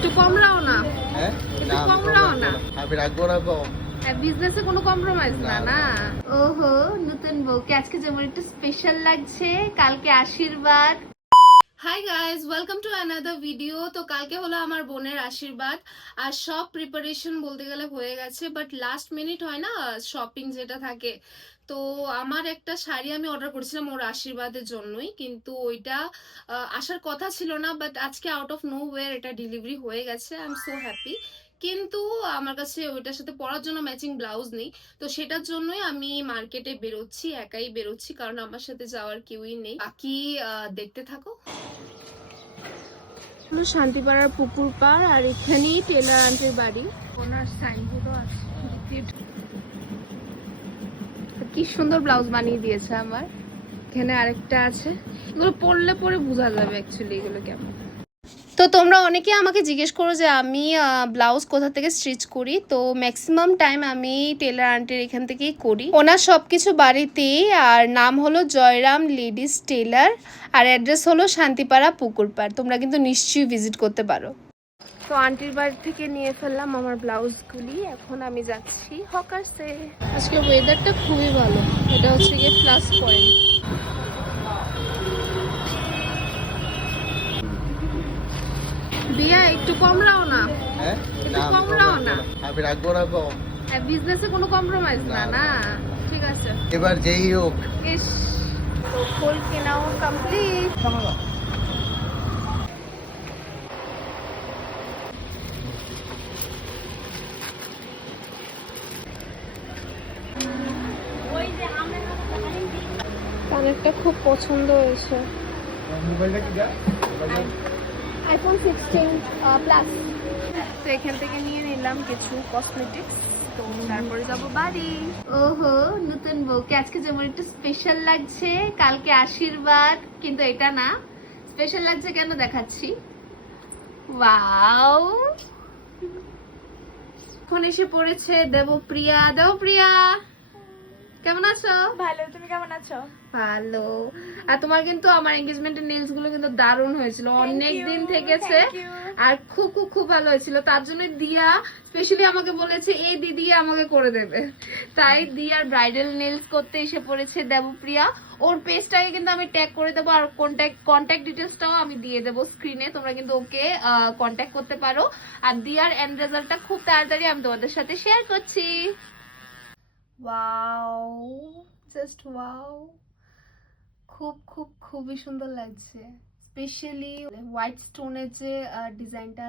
একটু কমরাও না, হ্যাঁ একটু কমরাও না। আমি রাখবো না কম। বিজনেসে কোনো কম্প্রোমাইজ না না। ওহো, নতুন বউকে আজকে যেমন একটু স্পেশাল লাগছে, কালকে আশীর্বাদ। Hi guys, welcome to another video. তো কালকে হলো আমার বোনের আশীর্বাদ, আর সব প্রিপারেশন বলতে গেলে হয়ে গেছে, বাট লাস্ট মিনিট হয় না শপিং যেটা থাকে। তো আমার একটা শাড়ি আমি অর্ডার করেছিলাম ওর আশীর্বাদের জন্যই, কিন্তু ওইটা আসার কথা ছিল না, বাট আজকে আউট অফ নো ওয়্যার এটা ডেলিভারি হয়ে গেছে। I am so happy. কিন্তু আমার কাছে ওইটার সাথে পরার জন্য ম্যাচিং ব্লাউজ নেই, তো সেটার জন্যই আমি মার্কেটে বেরোচ্ছি, একাই বেরোচ্ছি, কারণ আমার সাথে যাওয়ার কেউই নেই। বাকি দেখতে থাকো। শান্তিপাড়ার পুকুর পাড়, আর এখানেই টেলার আন্টির বাড়ি। ওনার সাইনবোর্ডও আছে। কি সুন্দর ব্লাউজ বানিয়ে দিয়েছে আমার। এখানে আরেকটা আছে, এগুলো পরলে পরে বোঝা যাবে অ্যাকচুয়ালি এগুলো কেমন। তো তোমরা অনেকে আমাকে জিজ্ঞেস করো যে আমি ব্লাউজ কোথা থেকে স্টিচ করি। তো ম্যাক্সিমাম টাইম আমি টেলার আন্টির এখান থেকেই করি। ওনার সব কিছু বাড়িতেই। আর নাম হলো জয়রাম লেডিস টেলার, আর অ্যাড্রেস হলো শান্তিপাড়া পুকুরপাড়। তোমরা কিন্তু নিশ্চয়ই ভিজিট করতে পারো। তো আন্টির বাড়ি থেকে নিয়ে ফেললাম আমার ব্লাউজগুলি, এখন আমি যাচ্ছি হকার্সে। আজকে ওয়েদারটা খুবই ভালো, এটা হচ্ছে গিয়ে প্লাস পয়েন্ট। বিয়া একটু কমরাও না, হ্যাঁ একটু কমরাও না। আমি রাখবো না কম। বিজনেসে কোনো কম্প্রোমাইজ না না। ঠিক আছে, এবার যেই হোক। ইস, তো ফুল কেনাও কমপ্লিট। কানেরটা খুব পছন্দ হয়েছে। মোবাইলটা কি যা? IPhone 16 plus. তো এখান থেকে নিয়ে নিলাম কিছু কসমেটিক্স, তো তারপরে যাবো বাড়ি। ওহো, নতুন বউকে আজকে যেমন একটু স্পেশাল লাগছে, কালকে আশীর্বাদ, কিন্তু এটা না। স্পেশাল লাগছে কেন দেখাচ্ছি। ওয়াও, এখন এসে পড়েছে দেবপ্রিয়া। দেবপ্রিয়া, কেমন আছো? ভালো, তুমি কেমন আছো? ভালো। আর তোমার কিন্তু আমার এনগেজমেন্টের নেলস গুলো কিন্তু দারুণ হয়েছিল, অনেক দিন থেকেছে, আর খুব খুব খুব ভালো হয়েছিল। তার জন্য দিয়া স্পেশালি আমাকে বলেছে এই দিদি আমাকে করে দেবে, তাই দিয়ার ব্রাইডাল নেলস করতে এসে পড়েছে দেবপ্রিয়া। ওর পেজটাকে কিন্তু আমি ট্যাগ করে দেবো, আর কন্ট্যাক্ট ডিটেলসটাও আমি দিয়ে দেবো স্ক্রিনে, তোমরা কিন্তু ওকে কন্ট্যাক্ট করতে পারো। আর দিয়ার এন্ড রেজাল্টটা খুব তাড়াতাড়ি আমি তোমাদের সাথে শেয়ার করছি। ওয়াও, জাস্ট ওয়াও, খুব খুব খুবই সুন্দর লাগছে। স্পেশালি হোয়াইট স্টোনের যে ডিজাইনটা